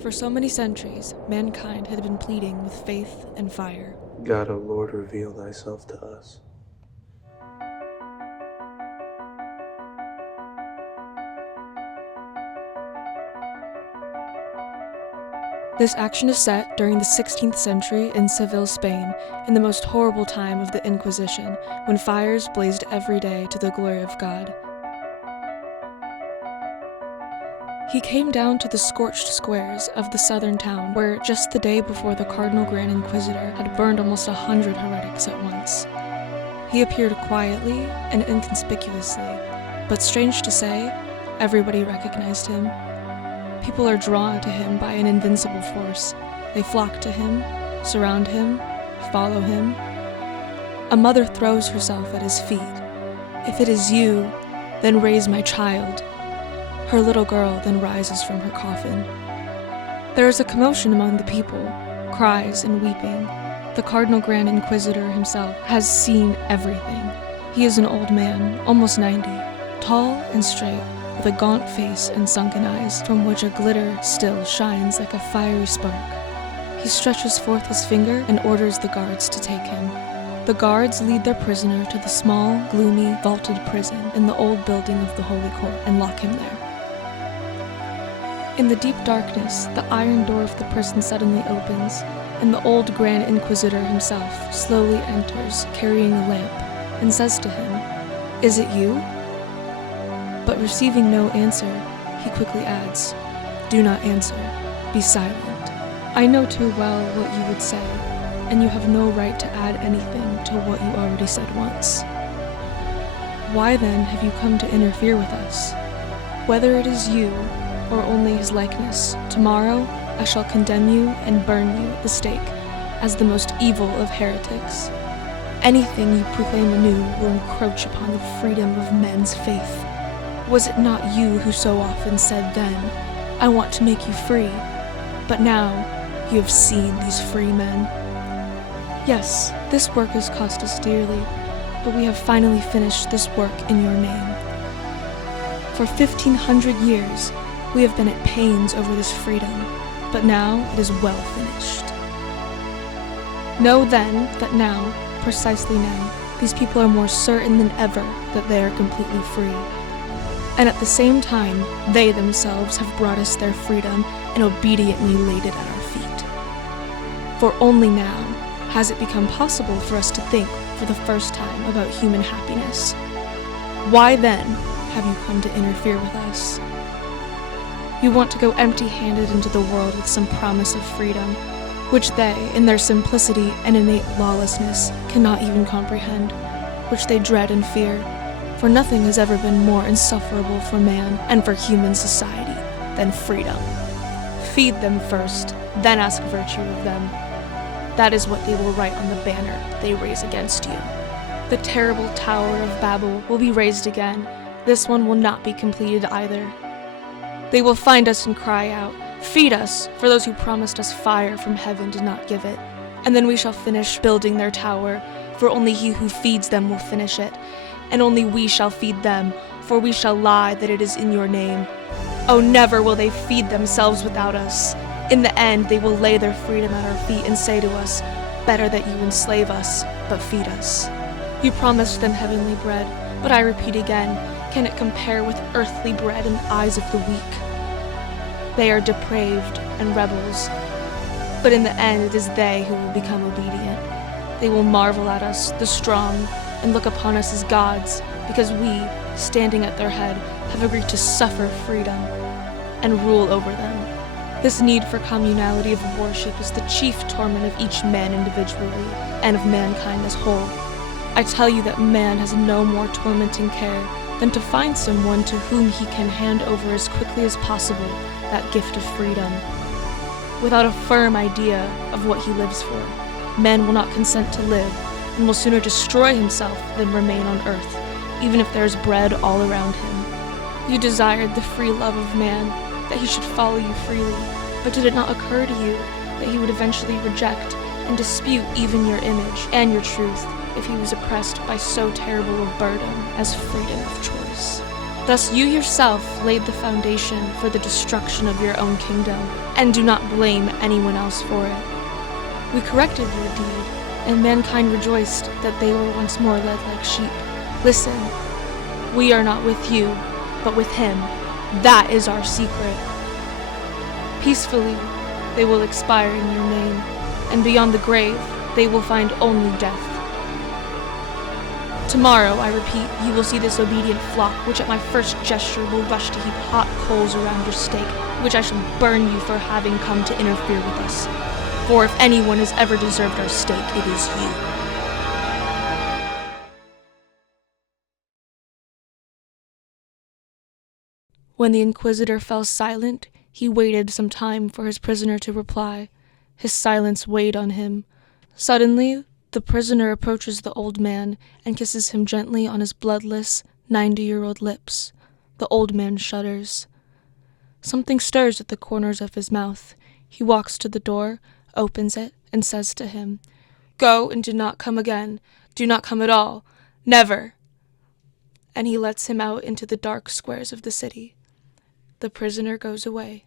For so many centuries, mankind had been pleading with faith and fire. God, O Lord, reveal thyself to us. This action is set during the 16th century in Seville, Spain, in the most horrible time of the Inquisition, when fires blazed every day to the glory of God. He came down to the scorched squares of the southern town, where just the day before the Cardinal Grand Inquisitor had burned almost 100 heretics at once. He appeared quietly and inconspicuously, but strange to say, everybody recognized him. People are drawn to him by an invincible force. They flock to him, surround him, follow him. A mother throws herself at his feet. "If it is you, then raise my child." Her little girl then rises from her coffin. There is a commotion among the people, cries and weeping. The Cardinal Grand Inquisitor himself has seen everything. He is an old man, almost 90, tall and straight, with a gaunt face and sunken eyes, from which a glitter still shines like a fiery spark. He stretches forth his finger and orders the guards to take him. The guards lead their prisoner to the small, gloomy, vaulted prison in the old building of the Holy Court and lock him there. In the deep darkness, the iron door of the prison suddenly opens, and the old Grand Inquisitor himself slowly enters, carrying a lamp, and says to him, "Is it you?" But receiving no answer, he quickly adds, "Do not answer. Be silent. I know too well what you would say, and you have no right to add anything to what you already said once. Why then have you come to interfere with us? Whether it is you, or only his likeness, tomorrow I shall condemn you and burn you at the stake as the most evil of heretics. Anything you proclaim anew will encroach upon the freedom of men's faith. Was it not you who so often said then, 'I want to make you free'? But now you have seen these free men. Yes, this work has cost us dearly, but we have finally finished this work in your name. For 1,500 years, we have been at pains over this freedom, but now it is well finished. Know then that now, precisely now, these people are more certain than ever that they are completely free. And at the same time, they themselves have brought us their freedom and obediently laid it at our feet. For only now has it become possible for us to think for the first time about human happiness. Why then have you come to interfere with us? You want to go empty-handed into the world with some promise of freedom, which they, in their simplicity and innate lawlessness, cannot even comprehend, which they dread and fear, for nothing has ever been more insufferable for man and for human society than freedom. Feed them first, then ask virtue of them. That is what they will write on the banner they raise against you. The terrible Tower of Babel will be raised again. This one will not be completed either. They will find us and cry out, "Feed us," for those who promised us fire from heaven did not give it. And then we shall finish building their tower, for only he who feeds them will finish it. And only we shall feed them, for we shall lie that it is in your name. Oh, never will they feed themselves without us. In the end, they will lay their freedom at our feet and say to us, "Better that you enslave us, but feed us." You promised them heavenly bread, but I repeat again, can it compare with earthly bread in the eyes of the weak? They are depraved and rebels, but in the end it is they who will become obedient. They will marvel at us, the strong, and look upon us as gods, because we, standing at their head, have agreed to suffer freedom and rule over them. This need for communality of worship is the chief torment of each man individually, and of mankind as whole. I tell you that man has no more tormenting care than to find someone to whom he can hand over as quickly as possible that gift of freedom. Without a firm idea of what he lives for, man will not consent to live, and will sooner destroy himself than remain on earth, even if there is bread all around him. You desired the free love of man, that he should follow you freely, but did it not occur to you that he would eventually reject and dispute even your image and your truth if he was oppressed by so terrible a burden as freedom of choice? Thus you yourself laid the foundation for the destruction of your own kingdom, and do not blame anyone else for it. We corrected your deed, and mankind rejoiced that they were once more led like sheep. Listen, we are not with you, but with him. That is our secret. Peacefully they will expire in your name, and beyond the grave they will find only death. Tomorrow, I repeat, you will see this obedient flock, which at my first gesture will rush to heap hot coals around your stake, which I shall burn you for having come to interfere with us. For if anyone has ever deserved our stake, it is you. When the Inquisitor fell silent, he waited some time for his prisoner to reply. His silence weighed on him. Suddenly, the prisoner approaches the old man and kisses him gently on his bloodless, 90-year-old lips. The old man shudders. Something stirs at the corners of his mouth. He walks to the door, opens it, and says to him, "Go and do not come again. Do not come at all. Never." And he lets him out into the dark squares of the city. The prisoner goes away.